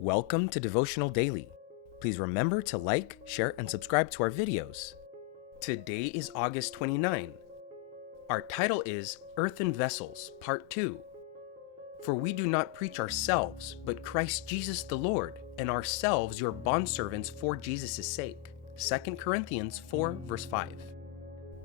Welcome to Devotional Daily. Please remember to like, share, and subscribe to our videos. Today is August 29. Our title is Earthen Vessels, Part 2. For we do not preach ourselves, but Christ Jesus the Lord, and ourselves your bondservants for Jesus' sake. 2 Corinthians 4, verse 5.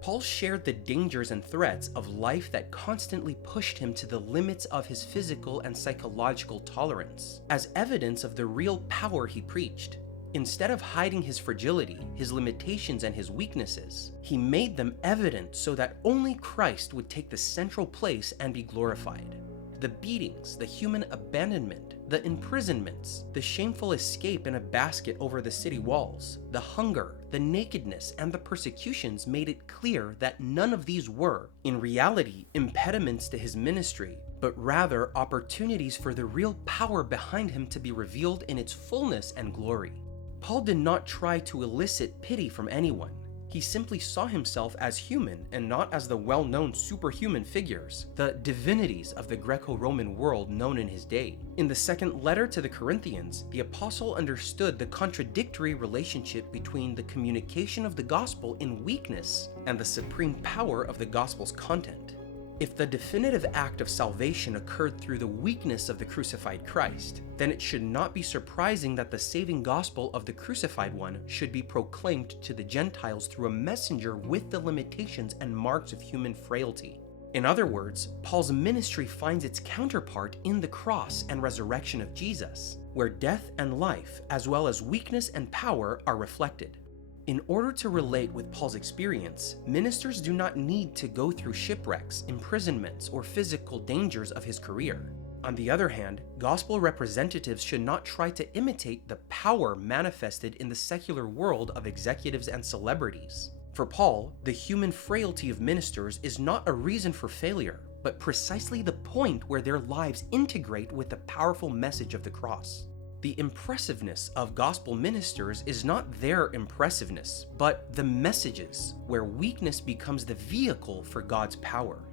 Paul shared the dangers and threats of life that constantly pushed him to the limits of his physical and psychological tolerance, as evidence of the real power he preached. Instead of hiding his fragility, his limitations, and his weaknesses, he made them evident so that only Christ would take the central place and be glorified. The beatings, the human abandonment, the imprisonments, the shameful escape in a basket over the city walls, the hunger, the nakedness, and the persecutions made it clear that none of these were, in reality, impediments to his ministry, but rather opportunities for the real power behind him to be revealed in its fullness and glory. Paul did not try to elicit pity from anyone. He simply saw himself as human and not as the well-known superhuman figures, the divinities of the Greco-Roman world known in his day. In the second letter to the Corinthians, the apostle understood the contradictory relationship between the communication of the gospel in weakness and the supreme power of the gospel's content. If the definitive act of salvation occurred through the weakness of the crucified Christ, then it should not be surprising that the saving gospel of the crucified one should be proclaimed to the Gentiles through a messenger with the limitations and marks of human frailty. In other words, Paul's ministry finds its counterpart in the cross and resurrection of Jesus, where death and life, as well as weakness and power, are reflected. In order to relate with Paul's experience, ministers do not need to go through shipwrecks, imprisonments, or physical dangers of his career. On the other hand, gospel representatives should not try to imitate the power manifested in the secular world of executives and celebrities. For Paul, the human frailty of ministers is not a reason for failure, but precisely the point where their lives integrate with the powerful message of the cross. The impressiveness of gospel ministers is not their impressiveness, but the messages, where weakness becomes the vehicle for God's power.